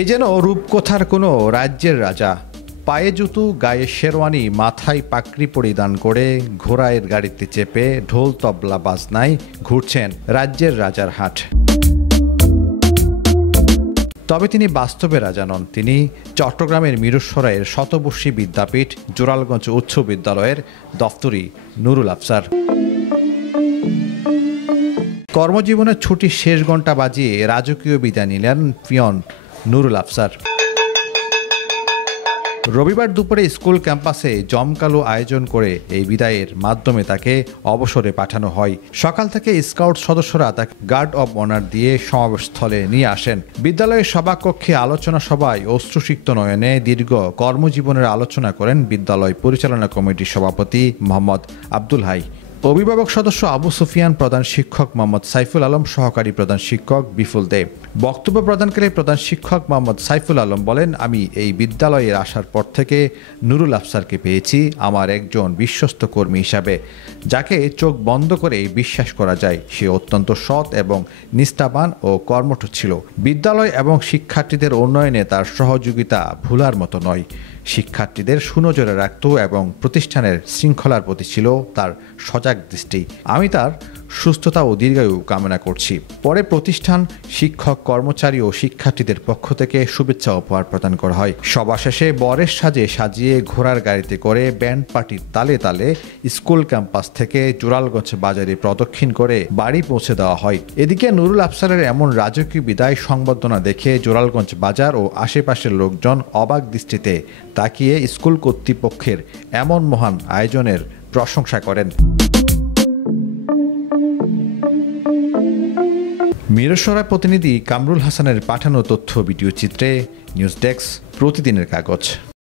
এ যেন রূপকথার কোনো রাজ্যের রাজা। পায়ে জুতো, গায়ে শেরওয়ানি, মাথায় পাগড়ি পরিধান করে ঘোড়ার গাড়িতে চেপে ঢোল তবলা বাজনায় ঘুরছেন রাজ্যের রাজার হাট। তবে তিনি বাস্তবে রাজা নন। তিনি চট্টগ্রামের মিরসরাইয়ের শতবর্ষী বিদ্যাপীঠ জোরালগঞ্জ উচ্চ বিদ্যালয়ের দফতরি নুরুল আফসার। কর্মজীবনের ছুটির শেষ ঘণ্টা বাজিয়ে রাজকীয় বিদায় নিলেন পিয়ন নুরুল আফসার। রবিবার দুপুরে স্কুল ক্যাম্পাসে জমকালো আয়োজন করে এই বিদায়ের মাধ্যমে তাকে অবসরে পাঠানো হয়। সকাল থেকে স্কাউট সদস্যরা তাকে গার্ড অব অনার দিয়ে সমাবেশস্থলে নিয়ে আসেন। বিদ্যালয়ের সভাকক্ষে আলোচনা সভায় অশ্রুসিক্ত নয়নে দীর্ঘ কর্মজীবনের আলোচনা করেন বিদ্যালয় পরিচালনা কমিটির সভাপতি মোহাম্মদ আব্দুল হাই, অভিভাবক সদস্য আবু সুফিয়ান, প্রধান শিক্ষক মোহাম্মদ সাইফুল আলম, সহকারী প্রধান শিক্ষক বিপুল দে। বক্তব্য প্রদানকারী প্রধান শিক্ষক মোহাম্মদ সাইফুল আলম বলেন, আমি এই বিদ্যালয়ে আসার পর থেকে নুরুল আফসারকে পেয়েছি আমার একজন বিশ্বস্ত কর্মী হিসাবে, যাকে চোখ বন্ধ করে বিশ্বাস করা যায়। সে অত্যন্ত সৎ এবং নিষ্ঠাবান ও কর্মঠ ছিল। বিদ্যালয় এবং শিক্ষার্থীদের উন্নয়নে তার সহযোগিতা ভুলার মতো নয়। শিক্ষার্থীদের সুনজরে রাখত এবং প্রতিষ্ঠানের শৃঙ্খলার প্রতি ছিল তার সজাগ দৃষ্টি। আমি তার সুস্থতা ও দীর্ঘায়ু কামনা করছি। পরে প্রতিষ্ঠান, শিক্ষক, কর্মচারী ও শিক্ষার্থীদের পক্ষ থেকে শুভেচ্ছা উপহার প্রদান করা হয়। সভা শেষে বরের সাজে সাজিয়ে ঘোড়ার গাড়িতে করে ব্যান্ড পার্টির তালে তালে স্কুল ক্যাম্পাস থেকে জোরালগঞ্জ বাজারে প্রদক্ষিণ করে বাড়ি পৌঁছে দেওয়া হয়। এদিকে নুরুল আফসারের এমন রাজকীয় বিদায় সংবর্ধনা দেখে জোরালগঞ্জ বাজার ও আশেপাশের লোকজন অবাক দৃষ্টিতে তাকিয়ে স্কুল কর্তৃপক্ষের এমন মহান আয়োজনের প্রশংসা করেন। মিরসরাই প্রতিনিধি কামরুল হাসানের পাঠানো তথ্য ভিডিও চিত্রে নিউজ ডেস্ক, প্রতিদিনের কাগজ।